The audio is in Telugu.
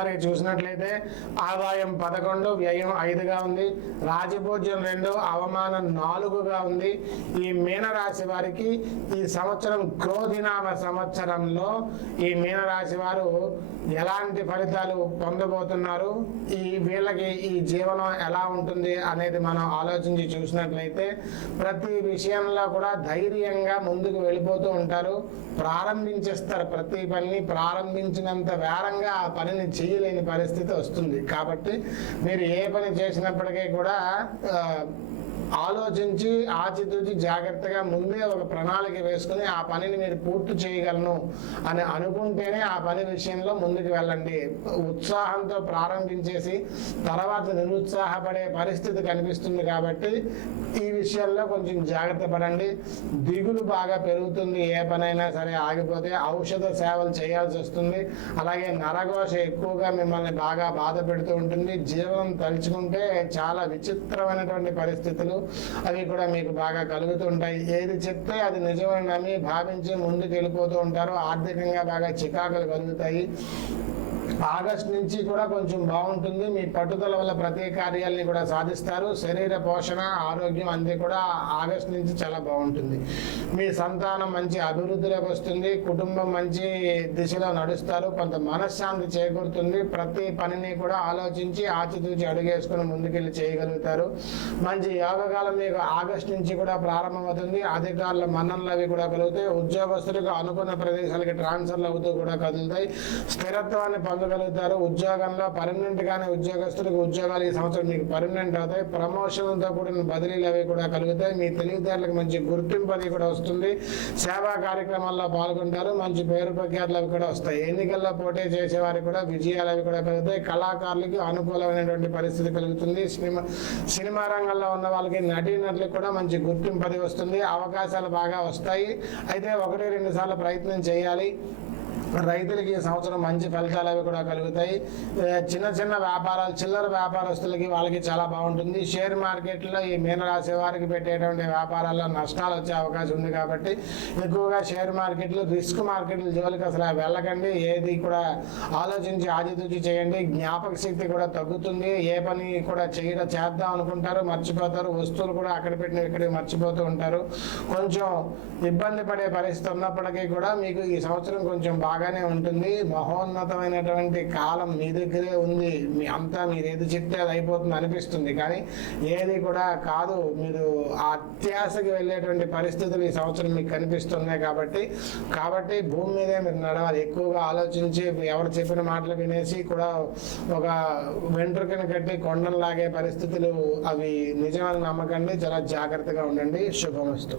వారికి చూసినట్లయితే ఆదాయం 11, వ్యయం 5గా ఉంది. రాజపూజ్యం 2, అవమానం 4గా ఉంది. ఈ మీనరాశి వారికి ఈ సంవత్సరం క్రోధినామ సంవత్సరంలో ఈ మీనరాశి వారు ఎలాంటి ఫలితాలు పొందబోతున్నారు, వీళ్ళకి ఈ జీవనం ఎలా ఉంటుంది అనేది మనం ఆలోచించి చూసినట్లయితే ప్రతి విషయంలో కూడా ధైర్యంగా ముందుకు వెళ్ళిపోతూ ఉంటారు. ప్రారంభించేస్తారు. ప్రతి పనిని ప్రారంభించినంత వేరంగా ఆ పనిని చేయలేని పరిస్థితి వస్తుంది. కాబట్టి మీరు ఏ పని చేసినప్పటికీ కూడా ఆలోచించి ఆచితూచి జాగ్రత్తగా ముందే ఒక ప్రణాళిక వేసుకుని ఆ పనిని మీరు పూర్తి చేయగలను అని అనుకుంటేనే ఆ పని విషయంలో ముందుకు వెళ్ళండి. ఉత్సాహంతో ప్రారంభించేసి తర్వాత నిరుత్సాహపడే పరిస్థితి కనిపిస్తుంది. కాబట్టి ఈ విషయంలో కొంచెం జాగ్రత్త పడండి. దిగులు బాగా పెరుగుతుంది. ఏ పనైనా సరే ఆగిపోతే ఔషధ సేవలు చేయాల్సి వస్తుంది. అలాగే నరఘోష ఎక్కువగా మిమ్మల్ని బాగా బాధ పెడుతూ ఉంటుంది. జీవనం తలుచుకుంటే చాలా విచిత్రమైనటువంటి పరిస్థితులు అవి కూడా మీకు బాగా కలుగుతుంటాయి. ఏది చెప్తే అది నిజమని నమ్మి భావించి ముందుకు వెళ్ళిపోతూ ఉంటారు. ఆర్థికంగా బాగా చికాకులు కలుగుతాయి. ఆగస్టు నుంచి కూడా కొంచెం బాగుంటుంది. మీ పట్టుదల వల్ల ప్రతి కార్యాలని కూడా సాధిస్తారు. శరీర పోషణ, ఆరోగ్యం అంతే కూడా ఆగస్టు నుంచి చాలా బాగుంటుంది. మీ సంతానం మంచి అభివృద్ధిలోకి వస్తుంది. కుటుంబం మంచి దిశలో నడుస్తారు. కొంత మనశ్శాంతి చేకూరుతుంది. ప్రతి పనిని కూడా ఆలోచించి ఆచితూచి అడుగేసుకుని ముందుకెళ్ళి చేయగలుగుతారు. మంచి యోగకాలం మీకు ఆగస్టు నుంచి కూడా ప్రారంభమవుతుంది. అధికారుల మన్ననలు అవి కూడా కలుగుతాయి. ఉద్యోగస్తులకు అనుకున్న ప్రదేశాలకి ట్రాన్స్ఫర్లు అవుతూ కూడా కదులుతాయి. స్థిరత్వాన్ని పొందగలుగుతారు. ఉద్యోగంలో పర్మనెంట్ గానే ఉద్యోగస్తులకు ఉద్యోగాలు ఈ సంవత్సరం మీకు పర్మనెంట్ అవుతాయి. ప్రమోషన్లతో కూడిన బదిలీలు అవి కూడా కలుగుతాయి. మీ తెలివితేటలకు మంచి గుర్తింపు అది కూడా వస్తుంది. సేవా కార్యక్రమాల్లో పాల్గొంటారు. మంచి పేరు ప్రఖ్యాతులు అవి కూడా వస్తాయి. ఎన్నికల్లో పోటీ చేసేవారికి కూడా విజయాలు అవి కూడా కలుగుతాయి. కళాకారులకి అనుకూలమైనటువంటి పరిస్థితి కలుగుతుంది. సినిమా రంగంలో ఉన్న వాళ్ళకి నటీనటులకు కూడా మంచి గుర్తింపు అది వస్తుంది. అవకాశాలు బాగా వస్తాయి. అయితే 1-2 సార్లు ప్రయత్నం చేయాలి. రైతులకి ఈ సంవత్సరం మంచి ఫలితాలు అవి కూడా కలుగుతాయి. చిన్న చిన్న వ్యాపారాలు, చిల్లర వ్యాపారస్తులకి వాళ్ళకి చాలా బాగుంటుంది. షేర్ మార్కెట్లో ఈ మీనరాశి వారికి పెట్టేటువంటి వ్యాపారాల్లో నష్టాలు వచ్చే అవకాశం ఉంది. కాబట్టి ఎక్కువగా షేర్ మార్కెట్లు, రిస్క్ మార్కెట్లు జోలికి అసలు వెళ్ళకండి. ఏది కూడా ఆలోచించి ఆచితూచి చేయండి. జ్ఞాపక శక్తి కూడా తగ్గుతుంది. ఏ పని కూడా చేద్దాం అనుకుంటారు, మర్చిపోతారు. వస్తువులు కూడా అక్కడ పెట్టిన ఇక్కడ మర్చిపోతూ ఉంటారు. కొంచెం ఇబ్బంది పడే పరిస్థితి ఉన్నప్పటికీ కూడా మీకు ఈ సంవత్సరం కొంచెం బాగానే ఉంటుంది. మహోన్నతమైనటువంటి కాలం మీ దగ్గరే ఉంది. అంతా మీరు ఏది చెప్తే అది అయిపోతుంది అనిపిస్తుంది. కానీ ఏది కూడా కాదు. మీరు అత్యాశకి వెళ్ళేటువంటి పరిస్థితులు ఈ సంవత్సరం మీకు కనిపిస్తున్నాయి. కాబట్టి భూమి మీదే మీరు నడవాలి. ఎక్కువగా ఆలోచించి ఎవరు చెప్పిన మాటలు వినేసి కూడా ఒక వెంట్రుకను కట్టి కొండను లాగే పరిస్థితులు అవి నిజమని నమ్మకండి. చాలా జాగ్రత్తగా ఉండండి. శుభమస్తు.